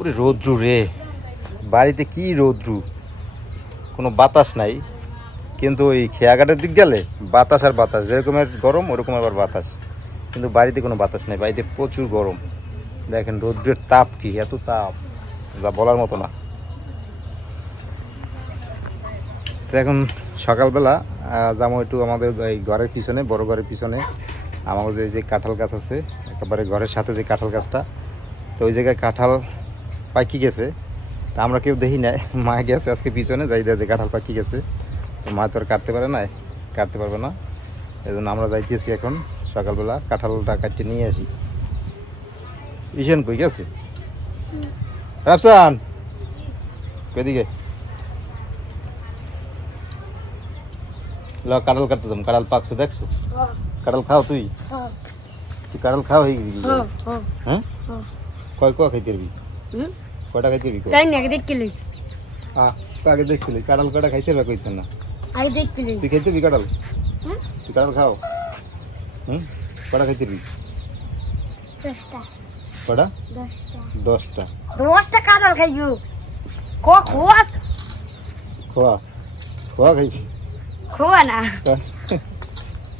ওরে রৌদ্রু রে, বাড়িতে কি রৌদ্রু, কোনো বাতাস নাই। কিন্তু ওই খেয়াঘাটের দিক গেলে বাতাস আর বাতাস, যেরকমের গরম ওরকম আবার বাতাস, কিন্তু বাড়িতে কোনো বাতাস নেই, বাড়িতে প্রচুর গরম। দেখেন রৌদ্রের তাপ কি, এত তাপ যা বলার মতো না। তো এখন সকালবেলা যাবো একটু আমাদের এই ঘরের পিছনে, বড় ঘরের পিছনে আমাদের যে কাঁঠাল গাছ আছে, একেবারে ঘরের সাথে যে কাঁঠাল গাছটা, তো ওই জায়গায় কাঁঠাল পাকি গেছে। তা আমরা কেউ দেখি নাই, মা গেছে আজকে পিছনে, যাই দেয় যে কাঁঠাল পাকি গেছে। তো মা তো আর কাটতে পারে না, কাটতে পারবে না, এই জন্য আমরা যাইতেছি এখন সকালবেলা কাঁঠালটা কাটতে নিয়ে আসি। ঈশান কই গেছে? রাফসান কইদিকে ল, কাঁঠাল কাটতে যাম, কাঁঠাল পাকছে দেখছো? কাঁঠাল খাও তুই? তুই কাঁঠাল খাও হয়ে গেছি? হ্যাঁ, কয় কোয়া খাইতে পারবি? কয়টা খাইতে পারবি? তাই না, আগে দেখলি আগে দেখছিলি কাঁঠাল কয়টা খাইতে পারবে? কইতেন না আগে দেখলি তুই খাইতে পারবি কাঁঠাল? তুই কাঁঠাল খাও? কয়টা খাইতে পারবি? 10টা। কয়টা? 10টা। 10টা কাঁঠাল খাইবো। খোয়া খোয়া খাইবি? খোয়া না,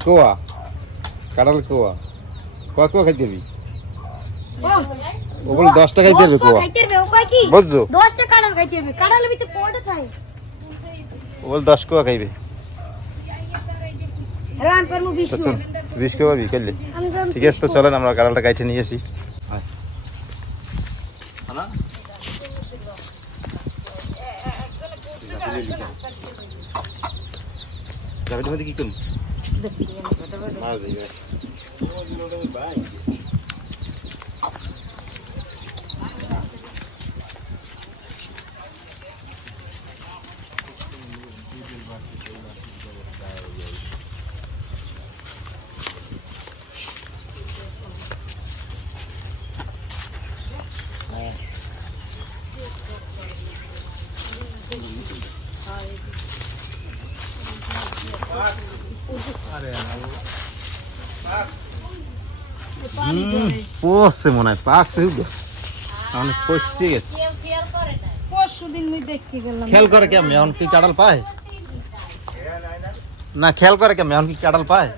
কোয়া, কাঁঠাল কোয়া, কোয়া কোয়া খাইতে পারবি? ও বলে 10টা খাইতে পারবে কোয়া, বুঝছো? 10টা কাঁঠাল খাইতে হবে, কাঁঠালের ভিতরে পড়ে থাকে। ও বলে 10 কোয়া খাইবে। রান পারমু 20 চল 20 কোয়া পারবি খেললে? ঠিক আছে, তো চলেন আমরা কাঁঠালটা কাইটে নিয়ে আসি। যাবে মধ্যে কি করুন? মাছ যাইবে। পচছে মনে হয়, পাকছে অনেক পচছে গেছে। খেয়াল করে কেমন এখন কি কাঁঠাল পায় না? খেয়াল করে কেমন এখন কি কাঁঠাল পায়?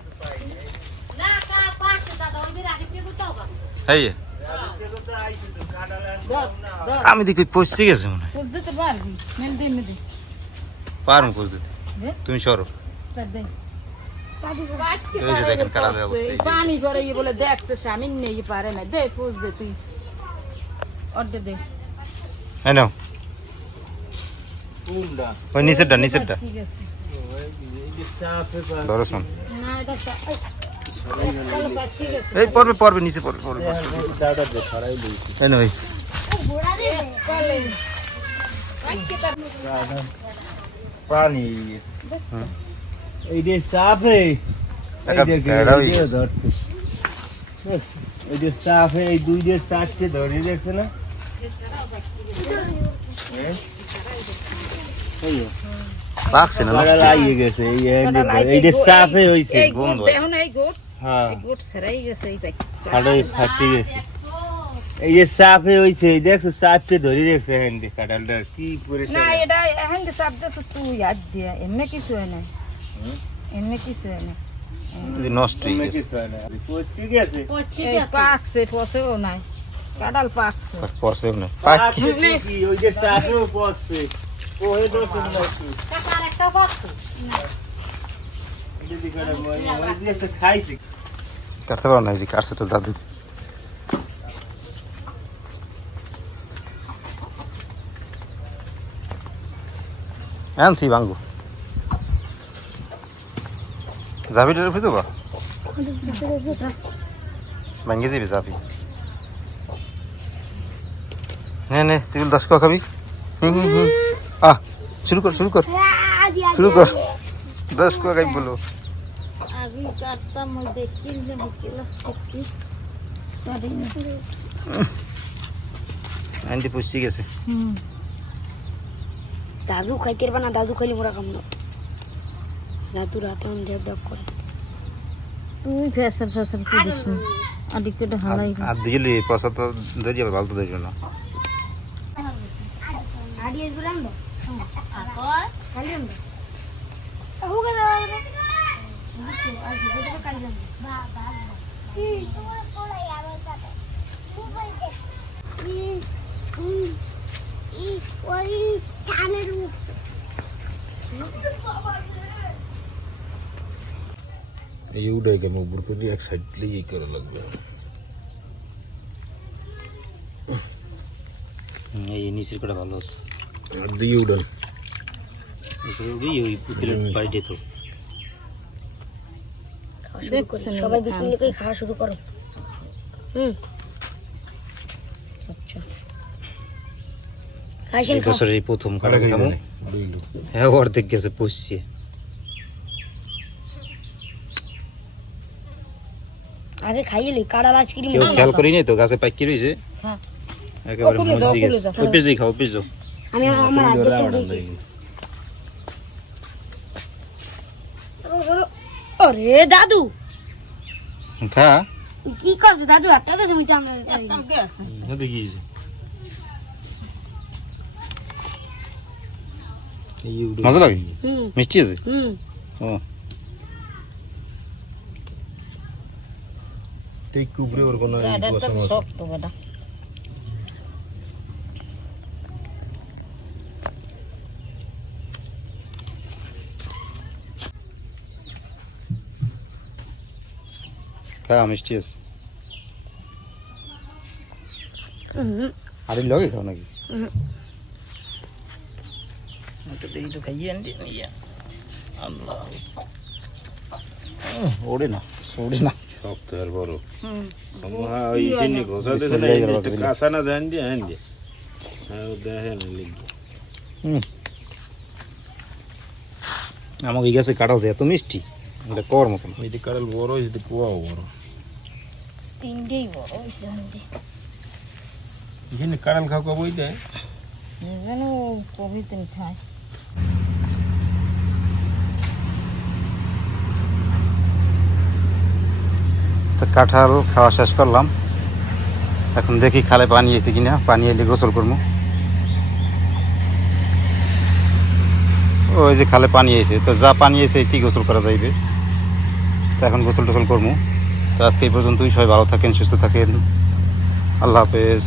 আমি দেখি পচতে গেছে মনে হয়। পারবো পচ দিতে, তুমি সরো। পানি করে বলে দেখছে স্বামী নেই পারে না, দে পোষ দে তুই অর্ধে দে। হ্যাঁ নাও ওই নিচেরটা, নিচেরটা ঠিক আছে ধরো শোন। না এটা ঠিক আছে, এই পড়বে পড়বে, নিচে পড়বে পড়বে। এই না ভাই, পানি এই যে সাফে এই যে সাফে এই 2-4টে ধরে দেখছে না? পাকছে না, লাগিয়ে গেছে এই যে সাফে হইছে। এখন এই গোট, হ্যাঁ এই গোট ছড়াই গেছে, এই ফাটি গেছে। এই যে সাফে হইছে দেখছো, সাফে ধরে দেখছে হ্যান্ডে কাঁঠালটা কি করে না। এটা এখন যে সাপ দেছ তুই ইয়াদ দিয়া, এমনি কিছু হয় না, এমনি কিছু হয় না, নষ্ট হয়ে গেছে। পচে গেছে, এই পাকছে, পচেও নাই, কাঁঠাল পাকছে। পচে না, কি ওই যে সাফেও পচছে, ওহে দোষ না কি কাকার একটা বক্স এই যে করে মই দিয়ে খাইছি। কাটতে পারো না, এই যে কাটছে তো দাদু। আনছি ভাঙ্গু যাবি ডের ভিতর বা ভাঙ্গে যাবি যাবি। নে নে তুই 10 কোয়া খাবি? আহ শুরু কর শুরু কর শুরু কর, 10 কোয়া খাই বলো। আগে কাটতাম মই দেখিল যে বিকেলা সত্যি পারি না। আন্টি পুষি গেছে। দাদু খাইতে পারবে না, দাদু খাইলে মোরা কাম না, দাদু রাতে অন ডেব ডেব করে। তুই ফেসার ফেসার করিস না, আদিকে হালাই আর দিলি পয়সা তো ধরে যাবে, ভালো তো ধরবে না। কাটি এসে রাখবো আকর কাটি রাখবো হুকে দাও আর কি বলতে কাটি রাখবো ये उड़ेगा मैं ऊपर पर एक साइड ले ये कर लग गया এই নিচের কটা ভালো আছে और दिए उड़न ওই পুতুলের পাই দিত সবাই বিসমিল্লাহ করে খাওয়া শুরু করো আচ্ছা খাইছেন এই বছর এই প্রথম काटा কাটা খামু उड़ेलो হ্যাঁ অর্ধেক গেছে পড়ছে আগে খাইয়ে লই কাড়াল আইসক্রিম কেউ খেয়াল করি নাই তো গাছে পাইকি রয়েছে হ্যাঁ। একেবারে ওপরে যাও, মজি ওপরে গেছে যাও। ওই পেজে খাও পেজো আমি আমার আগে আরে দাদু খা কি করছে দাদু আটটা দেশে আমি টান কালকে আছে हद की ये उड़े মজা লাগে হুম মিষ্টি আছে হুম ও ते कुबरे और कोना এটা তো শক্ত বেটা খা মিষ্টি আছে হুম আর এই লগে খাও নাকি এটা দেই তো খাইয়ে আনতে নিয়া ওড়ে না ওড়ে না शॉप तर बरो হুম वहां ये नहीं घोसा दे ना ये कासा ना जान दे आन दे साउ दे है ना लगी আমাকে এই গাছে কাটাল যায় এত মিষ্টি এটা কর মতন ये करल बरो ये कुआ बरो তিনটেই বড় হইছে আনতে ये ने करल खाओ को बोई दे যেন কবিতে খায় তো কাঁঠাল খাওয়া শেষ করলাম এখন দেখি খালে পানি এসে কিনা পানি এলে গোসল করবো ওই যে খালে পানি এসে তো যা পানি এসে এতেই গোসল করা যাইবে তো এখন গোসল টোসল করবো তো আজকে এই পর্যন্তই সবাই ভালো থাকেন সুস্থ থাকেন আল্লাহ হাফেজ